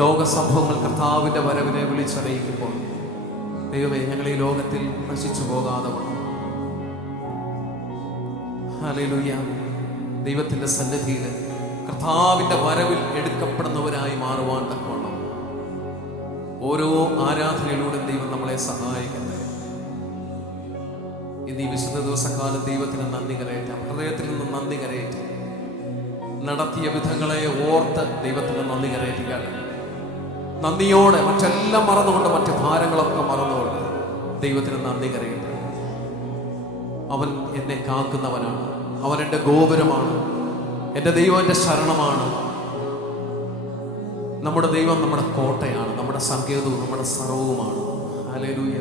ലോക സംഭവങ്ങൾ കർത്താവിൻ്റെ വരവിനെ വിളിച്ചറിയിക്കുമ്പോൾ ദൈവമേ, ഞങ്ങൾ ഈ ലോകത്തിൽ നശിച്ചു പോകാതെ വണ്ണം ഹല്ലേലൂയ ദൈവത്തിൻ്റെ സന്നിധിയിൽ കർത്താവിൻ്റെ വരവിൽ എടുക്കപ്പെടുന്നവരായി മാറുവാൻ തക്കവണ്ണം ഓരോ ആരാധനയിലൂടെ ദൈവം നമ്മളെ സഹായിക്കട്ടെ. ഇന്ന് ഈ വിശുദ്ധ ദിവസക്കാലം ദൈവത്തിന് നന്ദി കരയറ്റാം. ഹൃദയത്തിൽ നിന്ന് നന്ദി കരയറ്റി നടത്തിയ വിധങ്ങളെ ഓർത്ത് ദൈവത്തിന് നന്ദി കരയറ്റിക്കാൻ നന്ദിയോടെ മറ്റെല്ലാം മറന്നുകൊണ്ട്, മറ്റ് ഭാരങ്ങളൊക്കെ മറന്നുകൊണ്ട് ദൈവത്തിന് നന്ദി കരയട്ടെ. അവൻ എന്നെ കാക്കുന്നവനാണ്, അവൻ എൻ്റെ ഗോപുരമാണ്, എൻ്റെ ദൈവം എൻ്റെ ശരണമാണ്. നമ്മുടെ ദൈവം നമ്മുടെ കോട്ടയാണ്, നമ്മുടെ സങ്കേതവും നമ്മുടെ സർവവുമാണ്. ഹല്ലേലൂയ.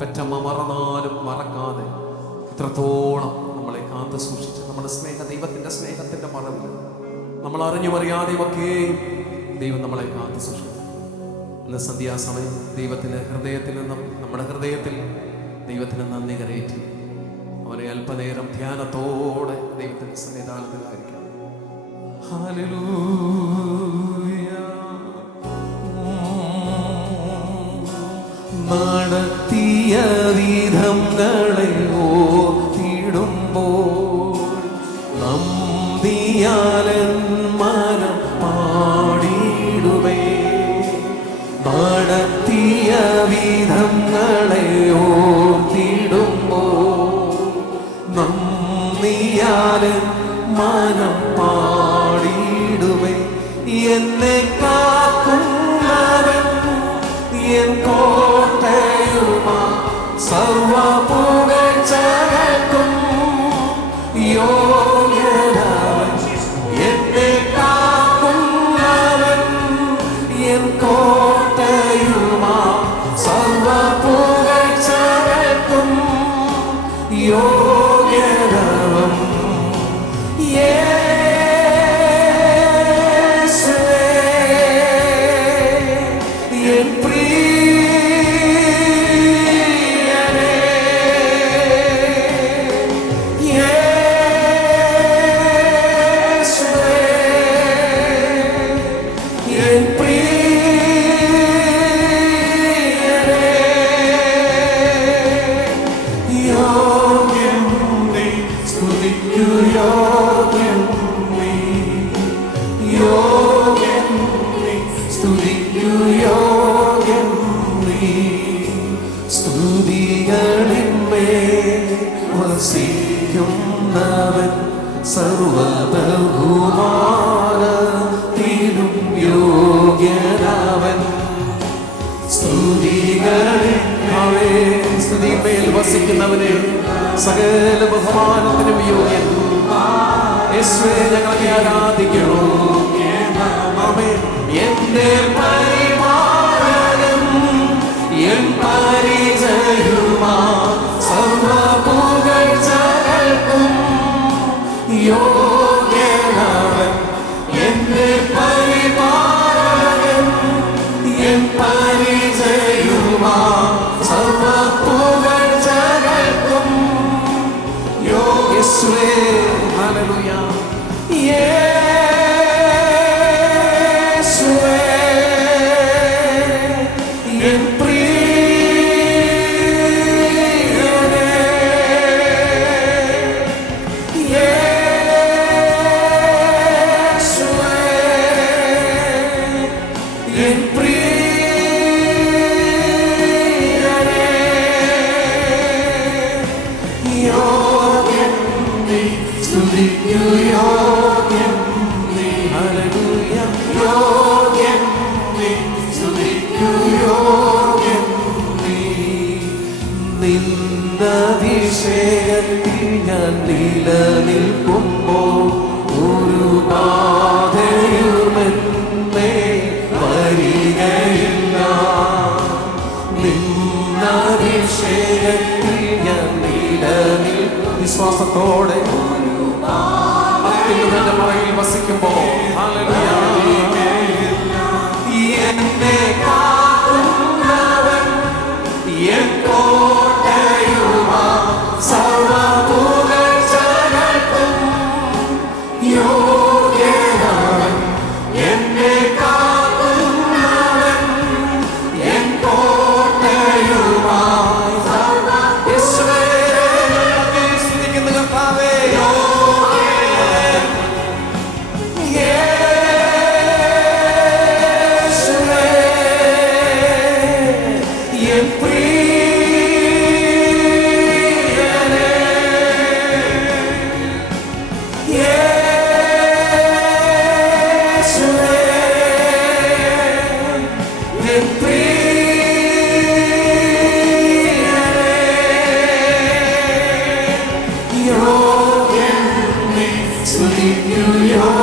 പെറ്റമ്മ മറന്നാലും മറക്കാതെ ഇത്രത്തോളം നമ്മളെ കാത്തു സൂക്ഷിച്ച് നമ്മുടെ ദൈവത്തിൻ്റെ സ്നേഹത്തിൻ്റെ മറവിൽ നമ്മൾ അറിഞ്ഞു അറിയാതെയുമൊക്കെയും ദൈവം നമ്മളെ കാത്തു സൂക്ഷിക്കും. ഇന്ന് സന്ധ്യാസമയം ദൈവത്തിൻ്റെ ഹൃദയത്തിൽ നിന്നും നമ്മുടെ ഹൃദയത്തിൽ ദൈവത്തിന് നന്ദി കരയറ്റി അവനെ അല്പനേരം ധ്യാനത്തോടെ ദൈവത്തിൻ്റെ സന്നിധാനത്തിലായിരിക്കാം. ഹല്ലേലൂയ. നടത്തിയ വിധങ്ങളെ ഓർത്തിടുമ്പോൾ നന്ദിയാലൻ മനം പാടിടുമേ. നടത്തിയ വിധങ്ങളെ ഓർത്തിടുമ്പോൾ നന്ദിയാലൻ മനം പാടിടുമേ. എന്നെ കാക്കുന്നവൻ എൻ കോട്ടയുമാ സർവ്വപുകഴ്ചകൾക്കും യോഗ്യനാവൻ. എന്നെ കാക്കുന്നവൻ എൻ കോട്ടയുമാ സർവ്വപുകഴ്ചകൾക്കും യോഗ്യനാവൻ. വസിക്കുന്നവൻ സർവബഹുമാനത്തിനും യോഗ്യനാവൻ. സ്തുതിമേൽ വസിക്കുന്നവനെ സകല ബഹുമാനത്തിനും യോഗ്യൻ. യേശുവേ, ഞങ്ങളെ ആരാധിക്കണോ. എന്റെ പരിപാലനം എൻ പരിചയുമാ സർവ്വപുകഴ്ചകൾക്കും യോഗ്യനാവൻ. എന്റെ പരിപാലനം എൻ പരിചയുമാ സർവ്വപുകഴ്ചകൾക്കും യേശുവേ. ഹല്ലേലൂയ. യേശുവേ എൻ നിന്നഭിഷേകത്തിൽ ഞാൻ നിലനിൽക്കുമ്പോൾ ഒരു ബാധയുമെന്നേ വരികയില്ല. നിന്നഭിഷേകത്തിൽ ഞാൻ നിലനിൽക്കും വിശ്വാസത്തോടെ അത്യുന്നതന്റെ മറയിൽ വസിക്കുമ്പോൾ. ഹല്ലേലൂയ. എന്നെ കാക്കുന്നവൻ എൻ കോട്ടയുമാ സർവ്വപുകഴ്ചകൾക്കും സ്തുതിക്കു യോഗ്യൻ.